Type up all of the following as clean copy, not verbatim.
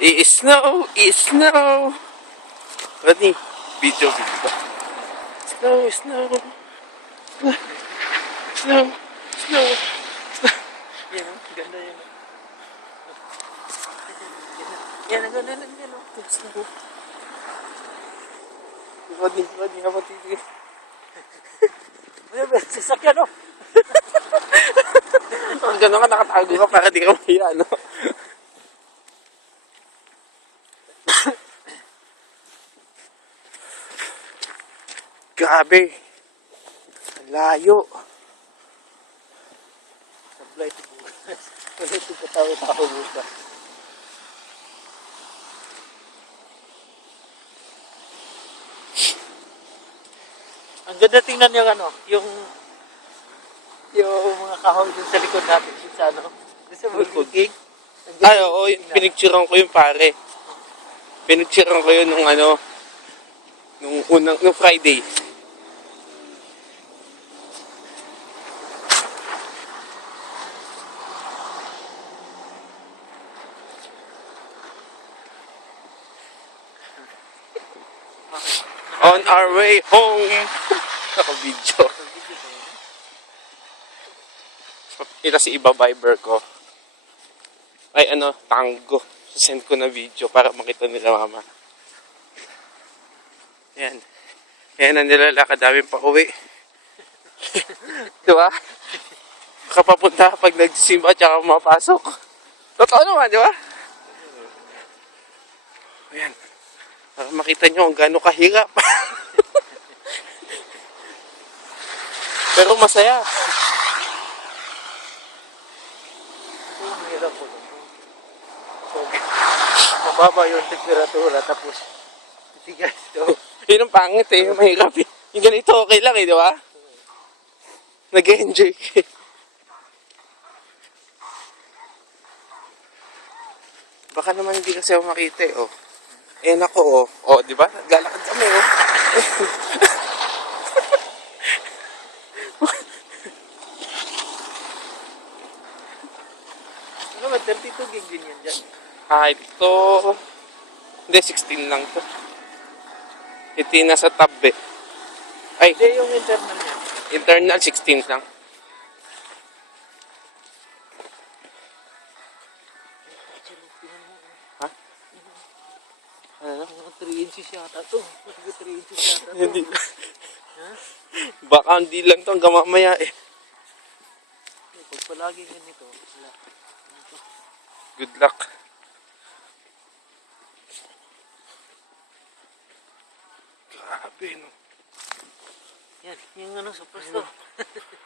I-snow, i-snow. Rodney, video ba? Snow, snow. Snow, snow. Yan o, ganda yun. Yan, ang ganda lang yan o. Snow. Rodney, habang titigil. Sasakyan o. Ang gano'n ka, nakatago ka para di ka mahiya, no? Grabe. Ang layo. Sablay ito bukas. Wala ito katawa-tawa bukas. Ang ganda tingnan yung ano, yung mga kahoy dun sa likod natin, dun sa ano, dun sa Burger King. Ay, oo, pinicturean ko yung pare. Pinicturean ko yun nung ano, nung Friday. On our way home. Naka-video. Ito si iba Viber ko. Ay Tango. Send ko na video para makita nila mama. Yan. Yan ang nilalakad namin pa uwi. Diba? Kapapunta pag nagsisimba at saka mapasok. Totoo naman, di ba? Ayan. Para makita nyo kung gaano kahirap. Pero masaya. Ito ang hirap po. So, mababa yung temperatura tapos titigas ito. Yun ang pangit eh, yung mahirap eh. Yung ganito okay lang eh, di ba? Nag-enjoy ka eh. Baka naman hindi kasi ako makita eh, oh. Ayan ako, oh. Oh, di ba? Naglalakad kami, oh. Ano ba, 32 gig din yan dyan? Ito... Hindi, 16 lang to. Ito yung nasa tab eh. Ay, Hindi, yung internal niya. internal 16 lang. Ha? Ano? Mga 3 inches yata to. Mga 3 inches yata to. Hindi. Ha? Baka hindi lang to hanggang mamaya eh. Pag palagi ganito, wala. Good luck. Grabe, no? Yan, yung ano, superstore.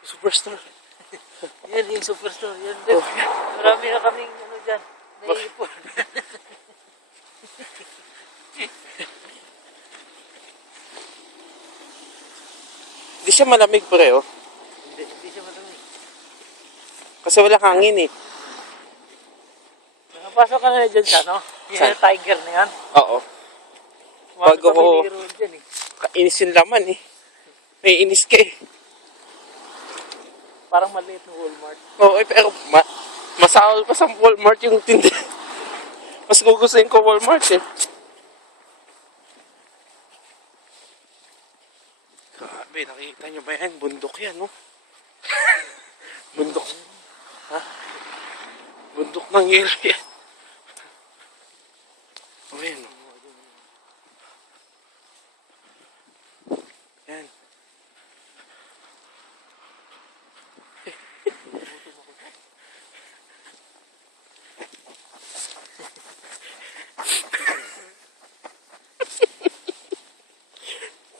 Superstar. Yan, yung superstore. Yan din. Oh, Marami na kaming ano dyan. Naiipon. Hindi siya malamig pre, oh. Hindi siya madami. Kasi walang hangin eh. Nakapasok ka na dyan sa ano? Yung tiger na yan. Oo. Pumasok Bago kami ko- ni Ron dyan eh. Kainis yung laman eh. May inis ka eh. Parang maliit ng Walmart. Oo, pero masahol pa sa Walmart yung tindi. Mas gugustuhin ko Walmart eh. Grabe, nakikita nyo ba yan? Bundok yan, no? Bundok. Ha? Bundok ng yelo yan. O yan, no? Yan.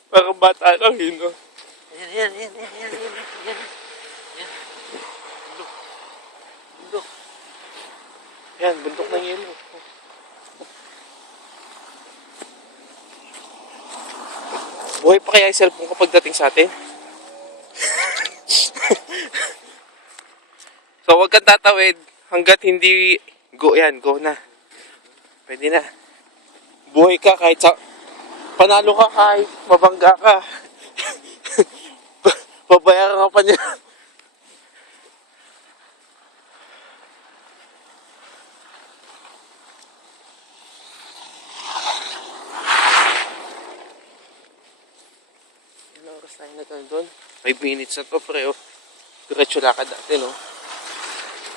Parang bata lang yun, no? Yan. Bundok. Yan, bundok ng yelo. Buhay pa kaya yung cellphone kapag dating sa atin? So, huwag kang tatawid hanggat hindi go na. Pwede na. Buhay ka kahit sa... Panalo ka kahit mabangga ka. Babayaran ka pa niya. Tayo na tayo doon. 5 minutes na to, pre, oh. Diretso lakad dati, no?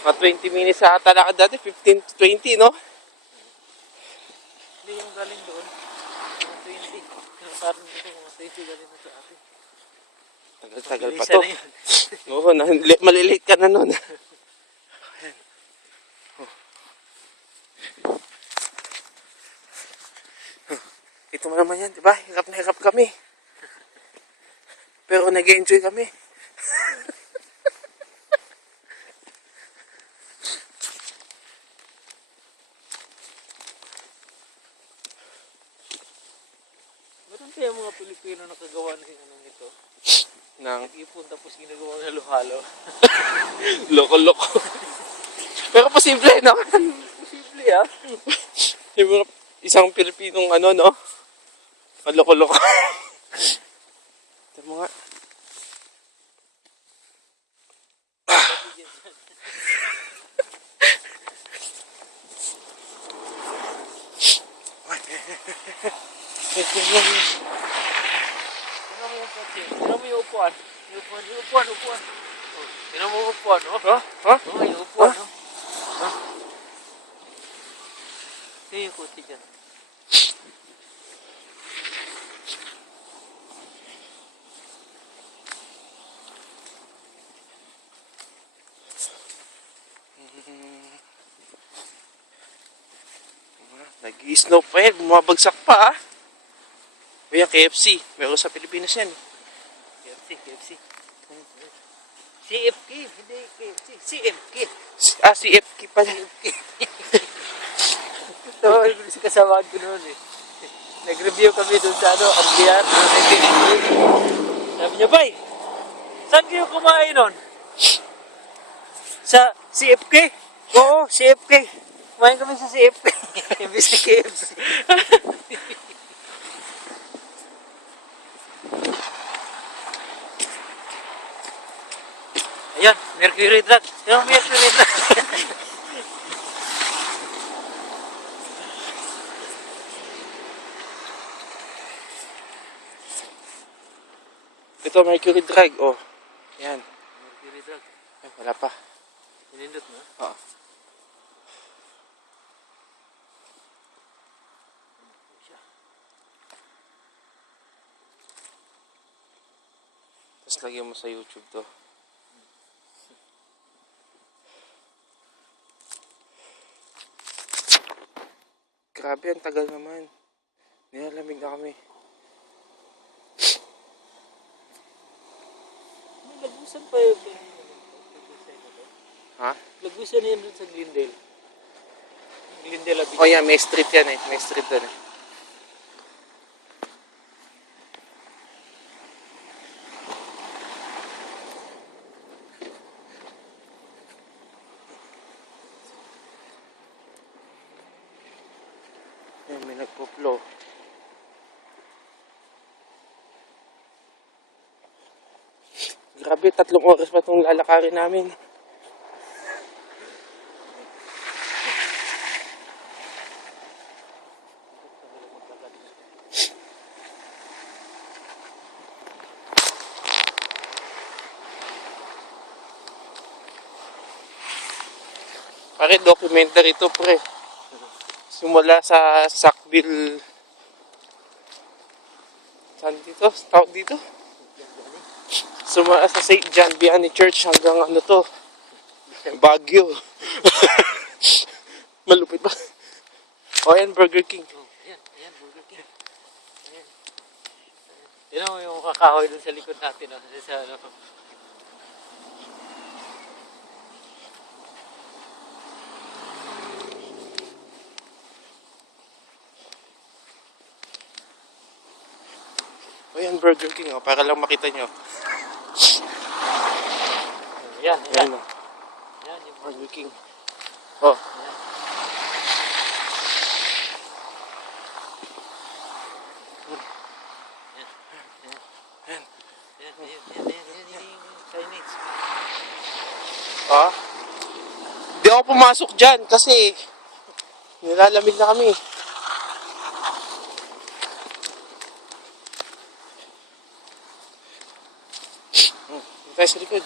Mga 20 minutes sa ata lakad dati, 15 to 20, no? Hindi yung galing doon. Mga 20. Parang dito, mga 20 galing na sa atin. Tagal-tagal pa Mabilisan to. na yun. Oo, malilate ka na nun. Ayan. Oh. Ito mo naman yan, di ba? Hirap na hirap kami. Pero nag-enjoy kami. Meron kaya mga Pilipino nakagawa ng anong ito? Nang Nag-ipon tapos ginagawa ng halo-halo. loko-loko. Pero posible, no? Posible ah. Yung mga isang Pilipinong ano, no? Maloko-loko. Ito mo nga. Tingnan mo yung kotse. Tingnan mo yung upuan. Upuan. Oh, tingnan mo yung upuan, oh. Ha? Ha? Oh, yung upuan, oh. Ha? Ito yung kotse dyan. Nag-i-snow pa yan. Bumabagsak pa, ah. Kuya, KFC. Meron sa Pilipinas yan. KFC. CFK, hindi KFC. CFK. CFK pala. Ito, yung kasama ko noon eh. Nag-review kami doon sa Ambiar. Sabi niya, Bay, saan kayo kumain nun? Sa CFK? Oo, CFK. Kumain kami sa CFK. Imbis na KFC. Ayan, Mercury Drug. Yung Mercury Drug. Ito, Mercury Drag. Oh. Yan. Mercury Drug. Ay, wala pa. Pinindot mo? Oo. Tapos lagyan mo sa YouTube to. Grabe, ang tagal naman. Nilalamig na kami. Lagusan pa yun. Ha? Lagusan yan dun sa Glendale. Glendale Avenue. Oh, yeah, may street yan eh. May street doon eh. Ayan, may nagpo-flow. Grabe, 3 oras pa itong lalakarin namin. Pare, documentary to, pre. Simula sa Sackville. Saan dito? Tawag dito? Simula sa St. John Vianney Church hanggang ano to? Baguio. Malupit ba? O, yan, Burger King. Oh, ayan, Burger King. Ayan. Tignan mo yung kakahoy dun sa likod natin, no? Sa ano. O, yan, Burger King. O, para lang makita nyo. Ayan. Ayan, o. Ayan, yung Burger King. O. Ayan, Chinese. Ha? Di ako pumasok dyan kasi nilalamig na kami. tayo sa likod.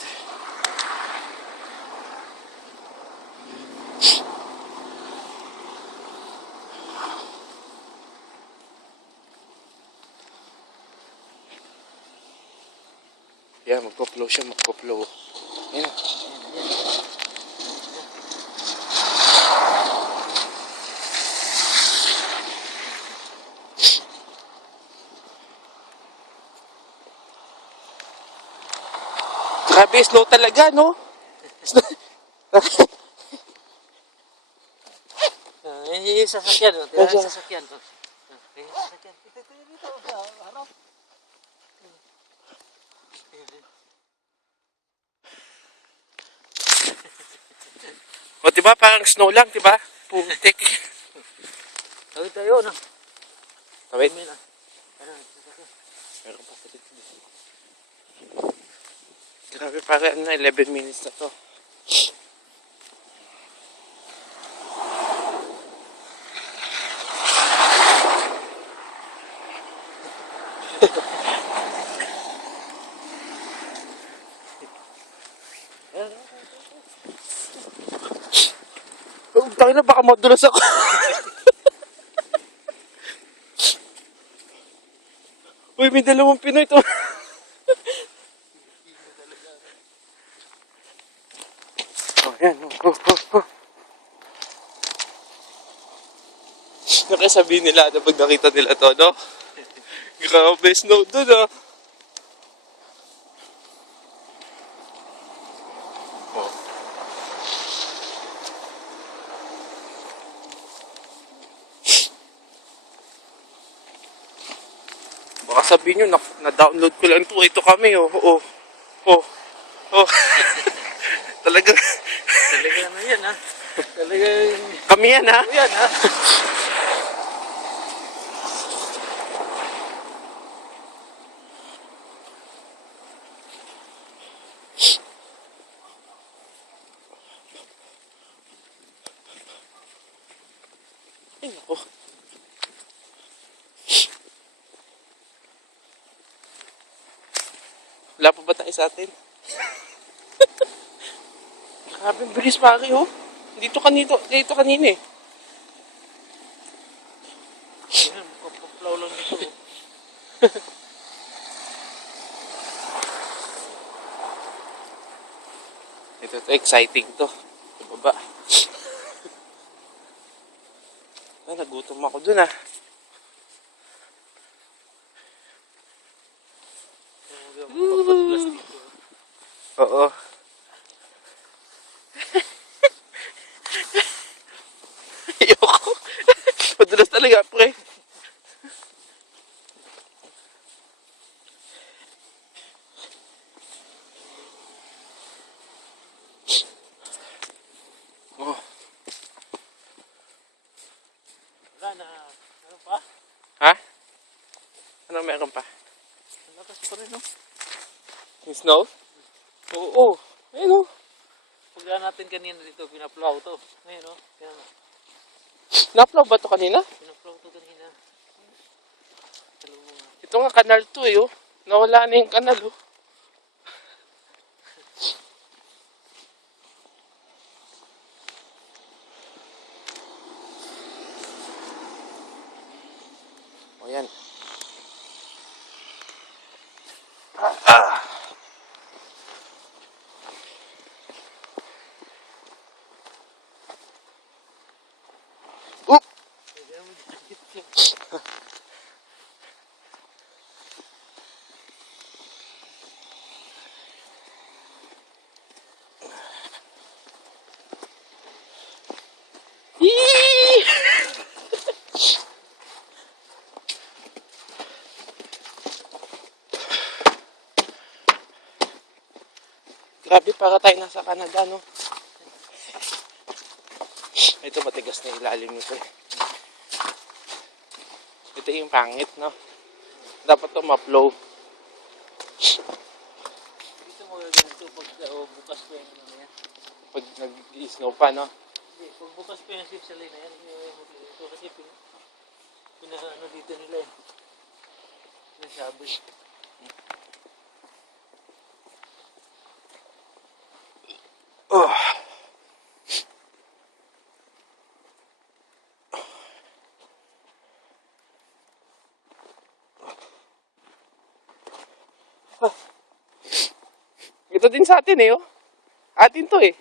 Yan, magpo-flow siya, magpo-flow. Yan. Grabe, slow talaga, no? Yan yung sasakyan. Tira yung sasakyan. Yan yung sasakyan. Dito, sa harap. O, diba? Parang snow lang, diba? Putik. Tawid tayo, no? Tawid. Ano, sasakyan. Meron pa sa dito. Grabe, parang 11 minutes na to. Oh, tayo na, baka madulas ako. Uy, may dalawang Pinoy to. Oh, yan. Oh. Nakasabihin nila na pag nakita nila to, no? Grabe, snow doon, ah. Oh. Baka sabihin nyo, na-download ko lang to. Ito kami, oh. Oh. Talagang, Talaga ano yan, ha? Talagang... kami yan, ha? Ano yan, ha? Ay, naku. Wala pa ba tayo sa atin? Grabe, ang bilis pare, oh. Dito kanina eh. Yan, papaplaw lang dito. Ito, exciting to. Sa baba. Nagutom ako dun, ah. Papadlas dito. Oo. Ayoko. Madulas talaga, pre. Oh. Wala na. Ano pa? Ha? Ano meron pa? Ang lakas pa rin, no? Yung snow? Oo. Ayun, oh. Pagdaan natin kanina dito, pinaplaw to. Ngayon, no? Na-upload ba to kanina? Pinaplaw to kanina. Dalawa. Ito nga, kanal to eh, oh. Nawala na yung kanal, oh. O, yan. Oop! Yee! Grabe, para tayo nasa Canada, no? Ito, matigas na ilalim nito. Ito yung pangit, no? Dapat to ma-flow. Dito mo gaganito pag bukas pa yung ano yan. Pag nag-snow pa, no? Hindi, pag bukas pa yung shift sa line na yan, ito kasi ano dito nila eh. Pinasabi. Ito din sa atin eh, oh. Atin to eh.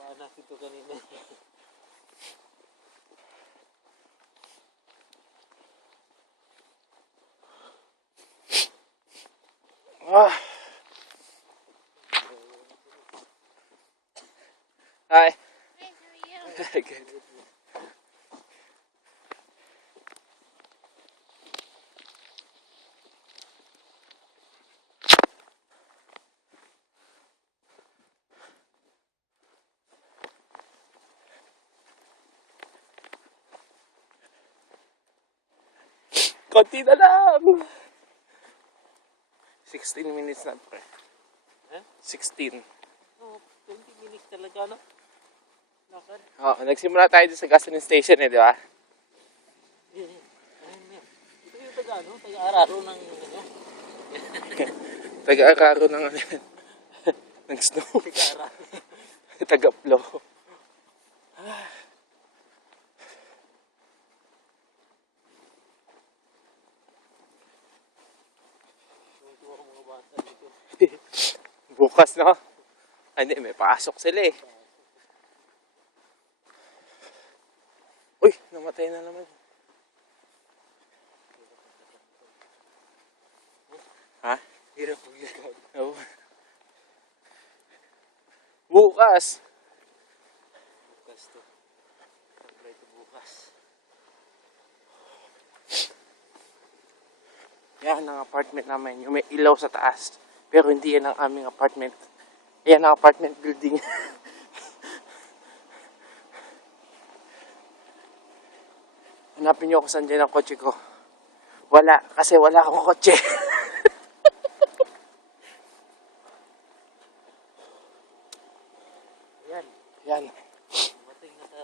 Paan natin to kanina. Ah. Hi. Hey, how are you? Good. Konti na lang. 16 minutes na pre. Ha? 16. Oh, 20 minutes talaga, no? Lakad. Oo, nagsimula tayo dun sa gasoline station eh, di ba? Ayun na. Ito yung taga, ano? Taga-araro ng, ano? Taga-araro ng ano yan. Ng snow. Taga-araro. Taga-flow. Yung tuwa ng mga bata dito. Bukas, no? Ay, hindi, may pasok sila eh. Uy, namatay na naman. Ha? Hirap mag-ikot. Oo. Bukas. Bukas to. Sablay ito bukas. Yan ang apartment namin. Yung may ilaw sa taas. Pero hindi yan ang aming apartment. Yan ang apartment building. Hanapin niyo ako saan dyan ang kotse ko. Wala. Kasi wala akong kotse. Ayan. Yan. Dumating na sa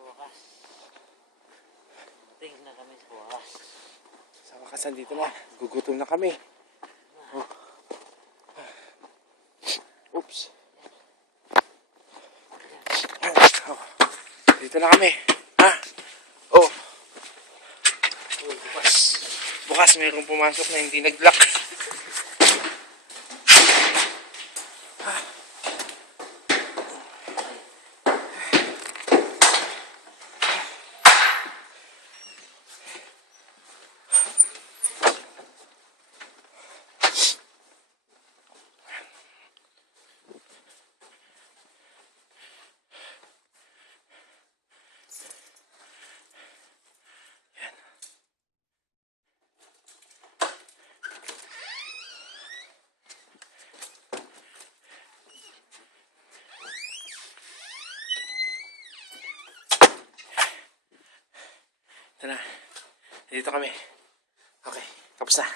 wakas. Dumating na kami sa wakas. Sa wakasan dito na. Gugutom na kami. Oh. Oops. Oh. Dito na kami. Ha? Oh. Uy, bukas. Bukas mayroong pumasok na hindi nag-lock. Ito na. Dito kami. Okay, tapos na.